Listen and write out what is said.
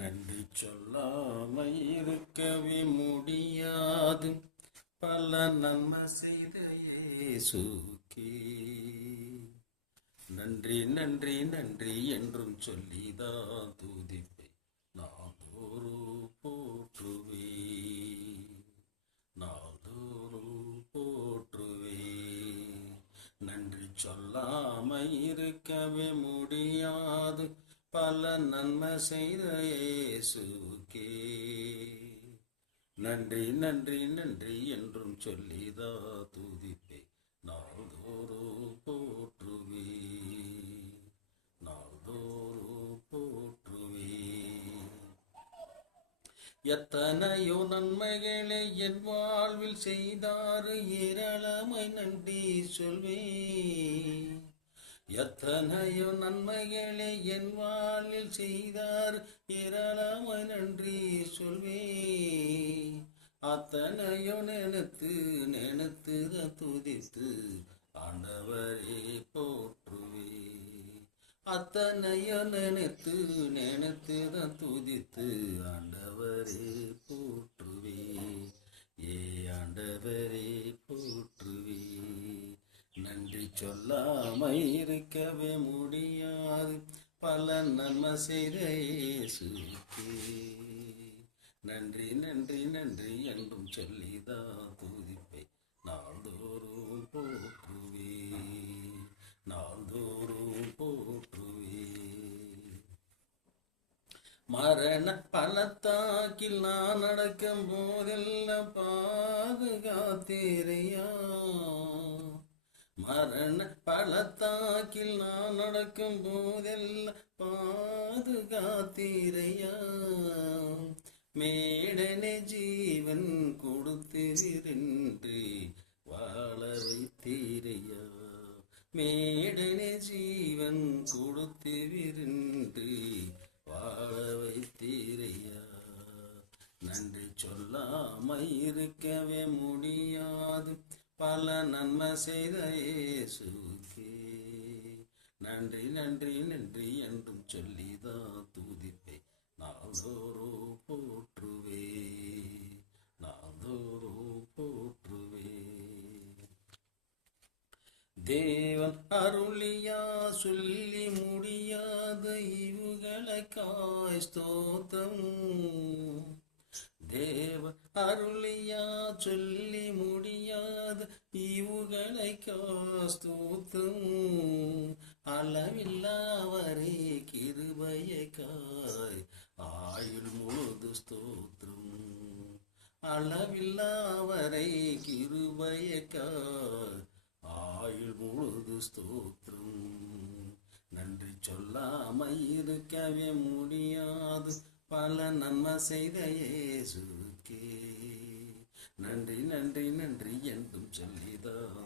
நன்றி சொல்லாமல் இருக்கவே முடியாது, பல நன்மை செய்த இயேசுக்கே நன்றி நன்றி நன்றி என்றும் சொல்லிதான் துதிப்பை நாதோறு போற்றுவே, நாதோறு போற்றுவே. நன்றி சொல்லாமல் இருக்கவே முடியாது, பல நன்மை செய்த இயேசுக்கே நன்றி நன்றி நன்றி என்றும் சொல்லிதா துதிப்பே நாள்தோறு போற்றுவே, நாள்தோறு போற்றுவே. எத்தனையோ நன்மைகளை என் வாழ்வில் செய்தாரு, ஏராளமாய் நன்றி சொல்வே. எத்தனையோ நன்மைகளை என் வாழ்வில் செய்தார், ஏராளமாய் நன்றி சொல்வே. அத்தனையோ நினைத்து நினைத்து துதித்து ஆண்டவரே போற்றுவே. அத்தனையோ நினைத்து நினைத்து துதித்து ஆண்டவரே போற்றுவே, ஏ ஆண்டவரே போற்றுவே. நன்றி சொல்லாமல் இருக்கவே முடியாது, பல நன்மை செய்த இயேசுக்கே நன்றி நன்றி நன்றி என்றும் சொல்லிதா துதிப்பை நாள்தோறும் போற்றுவே, நாள்தோறும் போற்றுவே. மரண பள்ளத்தாக்கில் நான் நடக்கும் போதெல்லாம் பாதுகாத்தீரையா. மரண பள்ளத்தாக்கில் நான் நடக்கும் போதெல்லாம் பாதுகாத்தீரையா. மேடனே ஜீவன் கொடுத்தீரென்று வாழ வைத்தீரையா. மேடனே ஜீவன் கொடுத்தீரென்று வாழ வைத்தீரையா. நன்றி சொல்லாமல் இருக்கவே முடியாது, பல நன்மை செய்த இயேசுக்கே நன்றி நன்றி நன்றி என்றும் சொல்லிதா துதிப்பை நாள்தோறு போற்றுவே, நாள்தோறு போற்றுவே. தேவன் அருளியா சொல்லி முடியாத இவுகளுக்காய் ஸ்தோத்திரம். தேவ அருளியா சொல்லி முடியாத இவுகளுக்காய் ஸ்தோத்திரம். அளவில்லாவரே கிருபையைக்காய் ஆயுள் முழுது ஸ்தோத்திரம். அளவில்லாவரை கிருபையைக்காய் ஆயுள் முழுது ஸ்தோத்திரம். நன்றி சொல்லாமல் இருக்கவே முடியாது, பல நன்மை செய்த இயேசுக்கே நன்றி நன்றி நன்றி என்றும் சொல்லிதான்